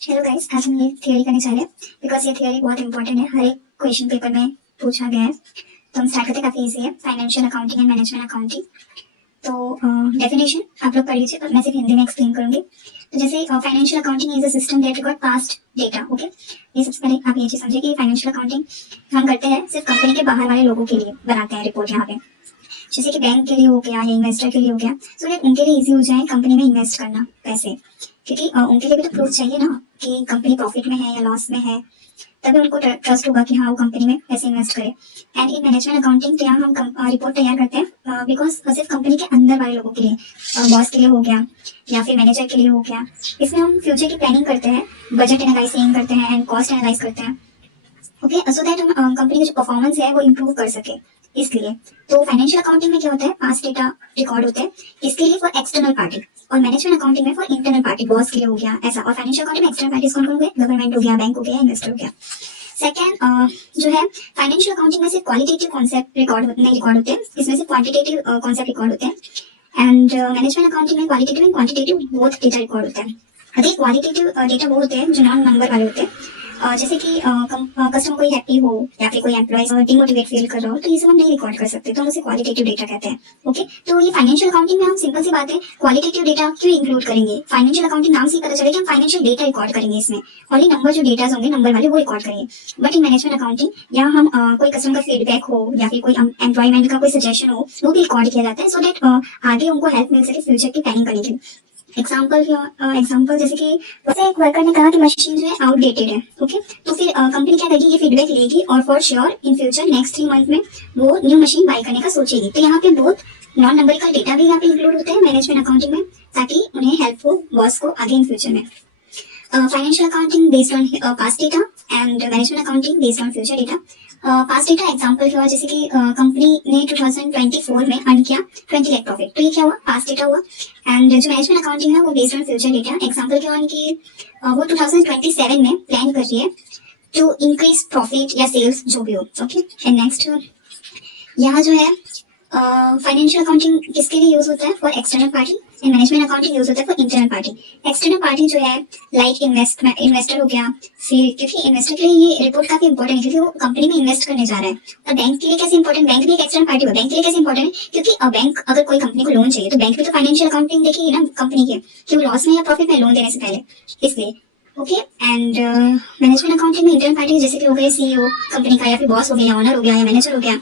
Hello guys, आज हम ये थियरी करने जा रहे हैं बिकॉज ये थियरी बहुत इंपॉर्टेंट है, हर एक क्वेश्चन पेपर में पूछा गया है। तो हम स्टार्ट करते हैं, काफी इजी है। Financial accounting and management accounting. तो डेफिनेशन आप लोग पढ़ लीजिए, पर मैं सिर्फ हिंदी में एक्सप्लेन करूंगी। तो जैसे financial accounting is a system that record past data. Okay, ये सबसे पहले आप ये चीज समझिए कि फाइनेंशियल अकाउंटिंग हम करते हैं सिर्फ कंपनी के बाहर वाले लोगों के लिए बनाते हैं रिपोर्ट यहाँ पे। जैसे कि बैंक के लिए हो गया या इन्वेस्टर के लिए हो गया, सो दैट उनके लिए इजी हो जाए कंपनी में इन्वेस्ट करना पैसे, क्योंकि उनके लिए भी तो प्रूफ चाहिए ना कि कंपनी प्रॉफिट में है या लॉस में है, तभी उनको ट्रस्ट होगा कि हाँ वो कंपनी में पैसे इन्वेस्ट करे। एंड इन मैनेजमेंट अकाउंटिंग तो यहाँ हम रिपोर्ट तैयार करते हैं बिकॉज सिर्फ कंपनी के अंदर वाले लोगों के लिए, बॉस के लिए हो गया या फिर मैनेजर के लिए हो गया। इसमें हम फ्यूचर की प्लानिंग करते हैं, बजट एनालाइजिंग करते हैं एंड कॉस्ट एनालाइज करते हैं। ओके, सो दैट हम कंपनी का जो परफॉर्मेंस है वो इम्प्रूव कर सके। इसलिए तो फाइनेंशियल अकाउंटिंग में क्या होता है, पास्ट डेटा रिकॉर्ड होते हैं, इसके लिए फॉर एक्सटर्नल पार्टी, और मैनेजमेंट अकाउंटिंग में फॉर इंटरनल पार्टी, बॉस के लिए हो गया ऐसा। और फाइनेंशियल अकाउंटिंग में एक्सटर्नल पार्टीज कौन कौन हो गए, गवर्नमेंट हो गया, बैंक हो गया, इन्वेस्टर हो गया। सेकेंड जो है, फाइनेंशियल अकाउंटिंग में सिर्फ क्वालिटेटिव कॉन्सेप्ट नहीं रिकॉर्ड होते हैं, इसमें सिर्फ क्वांटिटेटिव कॉन्सेप्ट रिकॉर्ड होते हैं। एंड मैनेजमेंट अकाउंटिंग में qualitative and quantitative both data record होते हैं। अधिक क्वालिटेटिव डेटा वो होते हैं जो नॉन नंबर वाले होते हैं, जैसे कि कस्टमर कोई हैप्पी हो या फिर कोई एम्प्लॉय डिमोटिवेट फील कर रहा हो, तो ये सब हम नहीं रिकॉर्ड कर सकते, तो हम उसे क्वालिटेटिव डेटा कहते हैं। ओके, तो ये फाइनेंशियल अकाउंटिंग में हम सिंपल सी बात है, क्वालिटेटिव डेटा क्यों इंक्लूड करेंगे। फाइनेंशियल अकाउंटिंग नाम से ही पता चलेगा कि हम फाइनेंशियल डेटा रिकॉर्ड करेंगे, इसमें ओनली नंबर जो डेटा होंगे नंबर वाले वो रिकॉर्ड करेंगे। बट इन मैनेजमेंट अकाउंटिंग यहाँ हम कोई कस्टमर का फीडबैक हो या फिर कोई एम्प्लॉयमेंट का कोई सजेशन हो, वो भी रिकॉर्ड किया जाता है, सो दैट आगे उनको हेल्प मिल सके फ्यूचर की प्लानिंग करने के लिए। एग्जाम्पल जैसे कि वैसे एक वर्कर ने कहा कि मशीन जो है आउटडेटेड है। ओके, तो फिर कंपनी क्या करेगी, ये फीडबैक लेगी और for sure in future next 3 month में वो न्यू मशीन बाय करने का सोचेगी। तो यहाँ पे बहुत नॉन नंबरिकल डेटा भी यहाँ पे इंक्लूड होते हैं मैनेजमेंट अकाउंटिंग में, ताकि उन्हें हेल्प हो बॉस को आगे इन फ्यूचर में। Financial accounting based on past data and management accounting based on future data. Past data example क्या हुआ, जैसे कि कंपनी ने 2024 में अर्न किया 20 लाख प्रॉफिट, तो ये क्या हुआ, पास्ट डेटा हुआ। एंड जो मैनेजमेंट अकाउंटिंग है वो based on future data. Example क्या हुआ कि वो 2027 में प्लान कर रही है टू इंक्रीज प्रॉफिट या सेल्स जो भी हो। ओके, एंड नेक्स्ट यहाँ जो है फाइनेंशियल अकाउंटिंग किसके लिए यूज होता है, for external party, and management accounting use होता है for internal party. External party जो है लाइक इन्वेस्टर हो गया, फिर क्योंकि इन्वेस्टर के लिए ये रिपोर्ट काफी इंपॉर्टेंट है क्योंकि वो कंपनी में इन्वेस्ट करने जा रहा है। और बैंक के लिए कैसे इंपॉर्टेंट, बैंक भी एक एक्सटर्नल पार्टी हो, बैंक के लिए कैसे इंपॉर्टेंट है क्योंकि बैंक अगर कोई कंपनी को लोन चाहिए तो बैंक भी तो फाइनेंशियल अकाउंटिंग देखेगी ना कंपनी के, कि वो लॉस में या प्रॉफिट में लोन देने से पहले, इसलिए। ओके, एंड मैनेजमेंट अकाउंटिंग में इंटरनल पार्टी जैसे कि हो गए सीईओ कंपनी का, या फिर बॉस हो गया, ऑनर हो गया या मैनेजर हो गया,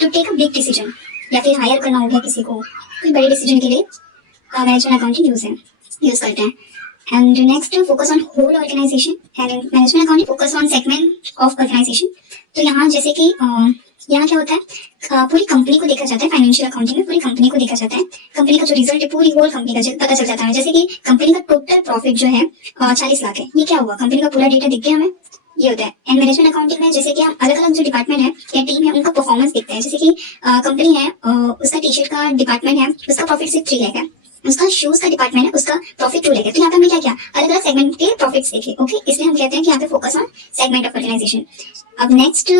to take a big decision, या फिर हायर करना हो गया किसी को कोई बड़े डिसीजन के लिए, मैनेजमेंट अकाउंटिंग यूज करते हैं। And next focus on whole organisation, and management accounting focus on segment of organisation. तो यहाँ जैसे कि यहाँ क्या होता है, पूरी कंपनी को देखा जाता है, फाइनेंशियल अकाउंटिंग में पूरी कंपनी को देखा जाता है, कंपनी का जो रिजल्ट है पूरी होल कंपनी का पता चल जाता है। जैसे कि कंपनी का टोटल प्रॉफिट जो है 40 लाख है, ये क्या हुआ, कंपनी का पूरा डेटा दिख गया हमें, ये होता है। एंड मैनेजमेंट अकाउंटिंग में जैसे कि हम अलग अलग जो डिपार्टमेंट है या टीम है उनका परफॉर्मेंस देखते हैं। जैसे कि कंपनी है, उसका टी शर्ट का डिपार्टमेंट है, उसका प्रॉफिट सिर्फ 3 लाख है, उसका शूज का डिपार्टमेंट है, उसका प्रॉफिट 2 लाख है। तो यहाँ पे हमने क्या किया, अलग अलग सेगमेंट के प्रॉफिट्स देखे। ओके, इसलिए हम कहते हैं कि यहाँ पे focus on segment of organisation. अब नेक्स्ट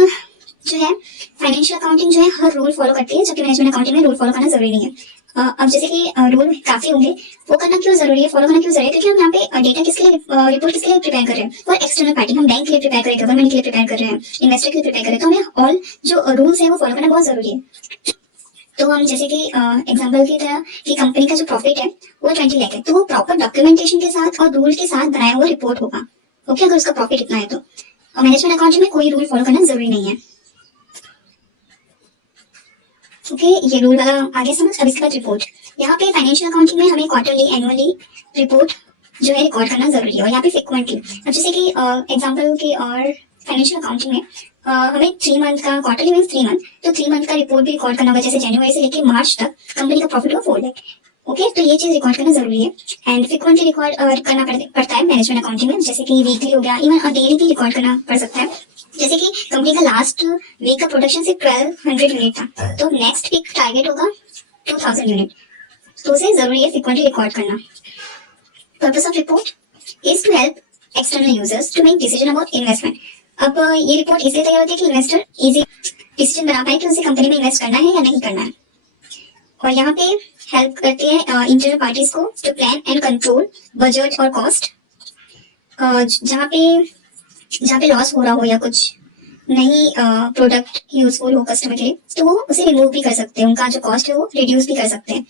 जो है, फाइनेंशियल अकाउंटिंग जो है हर रूल फॉलो करती है, जबकि मैनेजमेंट अकाउंटिंग में रूल फॉलो करना जरूरी नहीं है। अब जैसे कि रूल काफी होंगे, वो करना क्यों जरूरी है, फॉलो करना क्यों जरूरी है, क्योंकि हम यहाँ पे डेटा किसके लिए, रिपोर्ट किसके लिए प्रिपेयर कर रहे हैं, फॉर एक्सटर्नल पार्टी, हम बैंक के लिए प्रिपेयर कर रहे हैं, गवर्नमेंट के लिए प्रिपेयर कर रहे हैं, इन्वेस्टर के लिए प्रिपेयर कर रहे हैं, तो हमें ऑल जो रूल्स है वो फॉलो करना बहुत जरूरी है। तो हम जैसे कि एग्जांपल की तरह कि कंपनी का जो प्रॉफिट है वो 20 लाख है, तो वो प्रॉपर डॉक्यूमेंटेशन के साथ और रूल के साथ बनाया हुआ रिपोर्ट होगा। ओके, अगर उसका प्रॉफिट इतना है तो। और मैनेजमेंट अकाउंटिंग में कोई रूल फॉलो करना जरूरी नहीं है। ओके, ये रूल वाला आगे समझ। अब इसके बाद रिपोर्ट, यहाँ पे फाइनेंशियल अकाउंटिंग में हमें क्वार्टरली एनुअली रिपोर्ट जो है रिकॉर्ड करना जरूरी है, और यहाँ पे फ्रिक्वेंटली। अब जैसे कि एग्जांपल की और फाइनेंशियल अकाउंटिंग में हमें 3 मंथ का, क्वार्टरली मींस 3 मंथ, तो 3 मंथ का रिपोर्ट भी रिकॉर्ड करना होगा, जैसे जनवरी से लेकर मार्च तक कंपनी का प्रॉफिट हुआ 4 लाख। ओके, तो ये चीज रिकॉर्ड करना जरूरी है। एंड फ्रिक्वेंटली रिकॉर्ड करना पड़ता है मैनेजमेंट अकाउंटिंग में, जैसे कि वीकली हो गया, इवन डेली भी रिकॉर्ड करना पड़ सकता है। जैसे कि कंपनी का लास्ट वीक का प्रोडक्शन सिर्फ 1200 यूनिट था, तो नेक्स्ट वीक टारगेट होगा 2000 यूनिट, तो उसे जरूरी है फ्रिक्वेंटली रिकॉर्ड करना। Purpose of report is to help external users to make decision about investment. अब ये रिपोर्ट इसलिए तैयार होती है कि इन्वेस्टर इजी डिसीजन बना पाए कि उसे कंपनी में इन्वेस्ट करना है या नहीं करना है। और यहाँ पे हेल्प करती है इंटरनल पार्टीज को to plan and control budget और कॉस्ट। जहाँ पे लॉस हो रहा हो या कुछ नहीं प्रोडक्ट यूजफुल हो कस्टमर के लिए, तो वो उसे रिमूव भी कर सकते हैं, उनका जो कॉस्ट है वो रिड्यूस भी कर सकते हैं।